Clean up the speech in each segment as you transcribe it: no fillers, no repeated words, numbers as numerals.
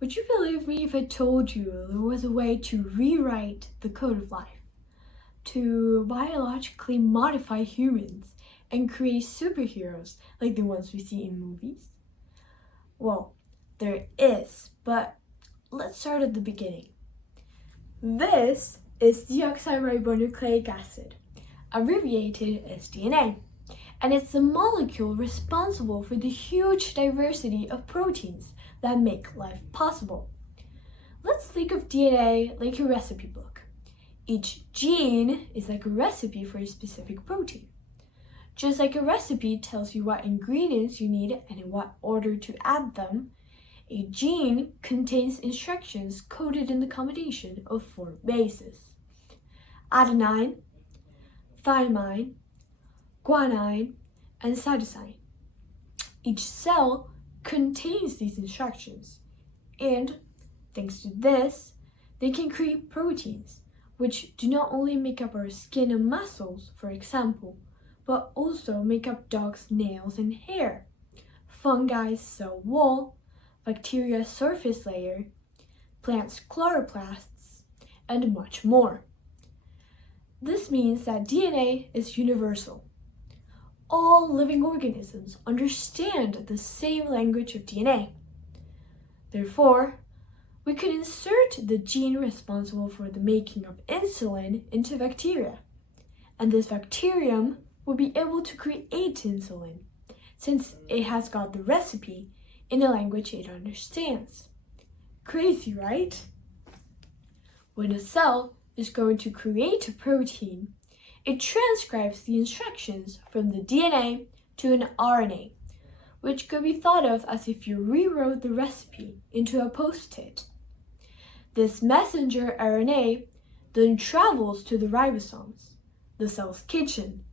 Would you believe me if I told you there was a way to rewrite the code of life, to biologically modify humans and create superheroes like the ones we see in movies? Well, there is, but let's start at the beginning. This is deoxyribonucleic acid, abbreviated as DNA, and it's the molecule responsible for the huge diversity of proteins that make life possible. Let's think of DNA like a recipe book. Each gene is like a recipe for a specific protein. Just like a recipe tells you what ingredients you need and in what order to add them, a gene contains instructions coded in the combination of 4 bases: adenine, thymine, guanine, and cytosine. Each cell contains these instructions, and thanks to this, they can create proteins, which do not only make up our skin and muscles, for example, but also make up dogs' nails and hair, fungi's cell wall, bacteria's surface layer, plants' chloroplasts, and much more. This means that DNA is universal. All living organisms understand the same language of DNA. Therefore, we could insert the gene responsible for the making of insulin into bacteria, and this bacterium will be able to create insulin, since it has got the recipe in a language it understands. Crazy, right? When a cell is going to create a protein, it transcribes the instructions from the DNA to an RNA, which could be thought of as if you rewrote the recipe into a post-it. This messenger RNA then travels to the ribosomes, the cell's kitchen,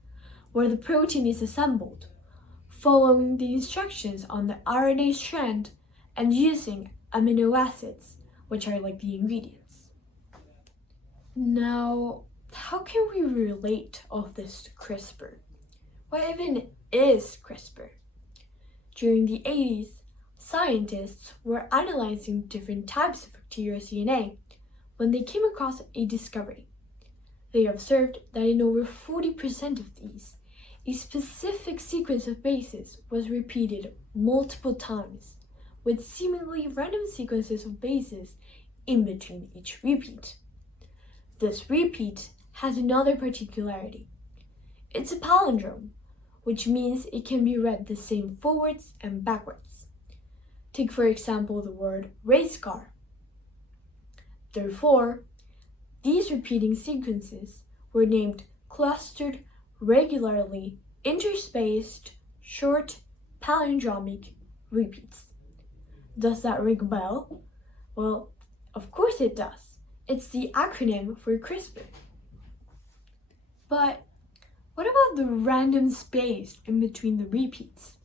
where the protein is assembled, following the instructions on the RNA strand and using amino acids, which are like the ingredients. Now, how can we relate all of this to CRISPR? What even is CRISPR? During the 80s, scientists were analyzing different types of bacteria's DNA when they came across a discovery. They observed that in over 40% of these, a specific sequence of bases was repeated multiple times, with seemingly random sequences of bases in between each repeat. This repeat has another particularity. It's a palindrome, which means it can be read the same forwards and backwards. Take, for example, the word race car. Therefore, these repeating sequences were named clustered, regularly interspaced, short palindromic repeats. Does that ring a bell? Well, of course it does. It's the acronym for CRISPR. But what about the random space in between the repeats?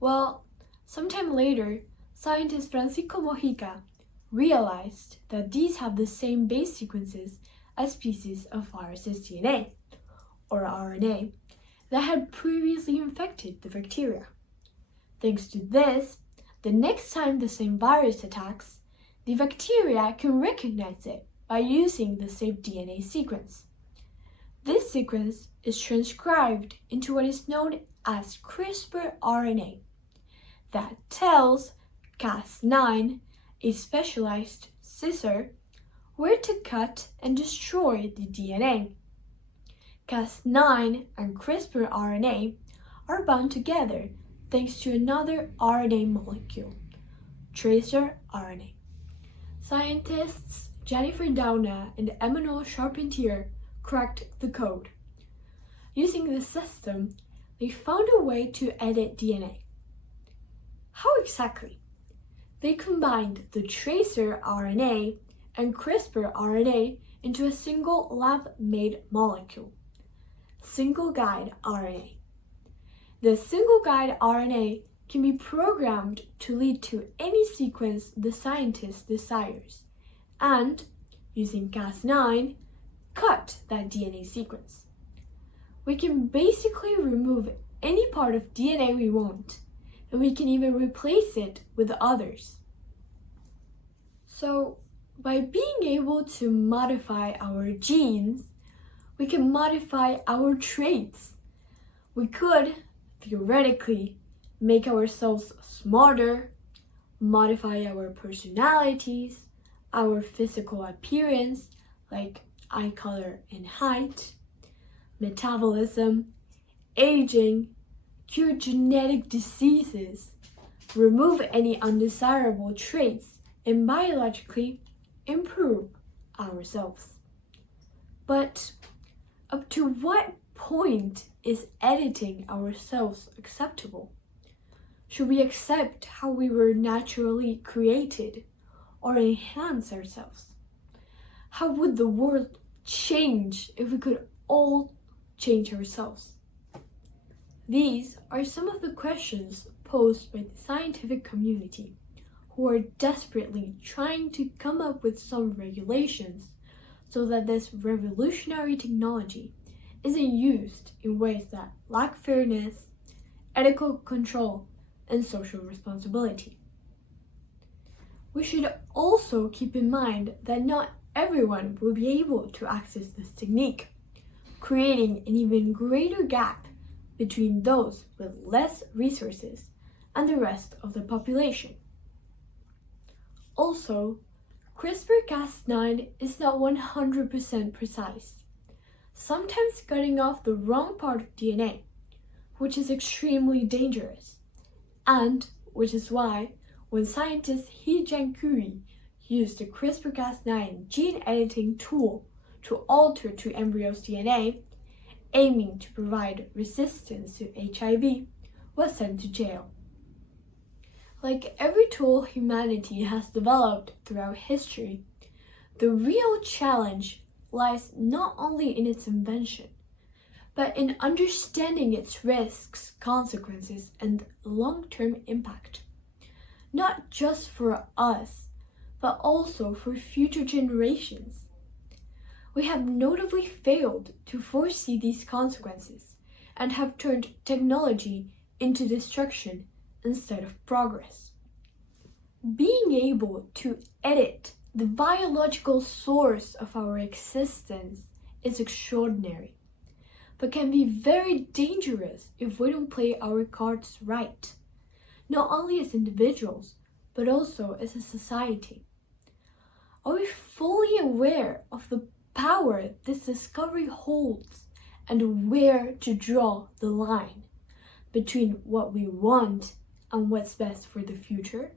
Well, sometime later, scientist Francisco Mojica realized that these have the same base sequences as pieces of virus's DNA, or RNA, that had previously infected the bacteria. Thanks to this, the next time the same virus attacks, the bacteria can recognize it by using the same DNA sequence. This sequence is transcribed into what is known as CRISPR RNA that tells Cas9, a specialized scissor, where to cut and destroy the DNA. Cas9 and CRISPR RNA are bound together thanks to another RNA molecule, tracer RNA. Scientists Jennifer Doudna and Emmanuel Charpentier cracked the code. Using this system, they found a way to edit DNA. How exactly? They combined the tracer RNA and CRISPR RNA into a single lab-made molecule, single guide RNA. The single guide RNA can be programmed to lead to any sequence the scientist desires, and, using Cas9, cut that DNA sequence. We can basically remove any part of DNA we want, and we can even replace it with others. So, by being able to modify our genes, we can modify our traits. We could, theoretically, make ourselves smarter, modify our personalities, our physical appearance, like eye color and height, metabolism, aging, cure genetic diseases, remove any undesirable traits, and biologically improve ourselves. But up to what point is editing ourselves acceptable? Should we accept how we were naturally created or enhance ourselves? How would the world change if we could all change ourselves? These are some of the questions posed by the scientific community, who are desperately trying to come up with some regulations so that this revolutionary technology isn't used in ways that lack fairness, ethical control, and social responsibility. We should also keep in mind that not everyone will be able to access this technique, creating an even greater gap between those with less resources and the rest of the population. Also, CRISPR-Cas9 is not 100% precise, sometimes cutting off the wrong part of DNA, which is extremely dangerous, and which is why when scientist He Jiankui used the CRISPR-Cas9 gene editing tool to alter two embryos' DNA, aiming to provide resistance to HIV, was sent to jail. Like every tool humanity has developed throughout history, the real challenge lies not only in its invention, but in understanding its risks, consequences, and long-term impact. Not just for us, but also for future generations. We have notably failed to foresee these consequences and have turned technology into destruction instead of progress. Being able to edit the biological source of our existence is extraordinary, but can be very dangerous if we don't play our cards right, not only as individuals, but also as a society. Are we fully aware of the power this discovery holds and where to draw the line between what we want and what's best for the future?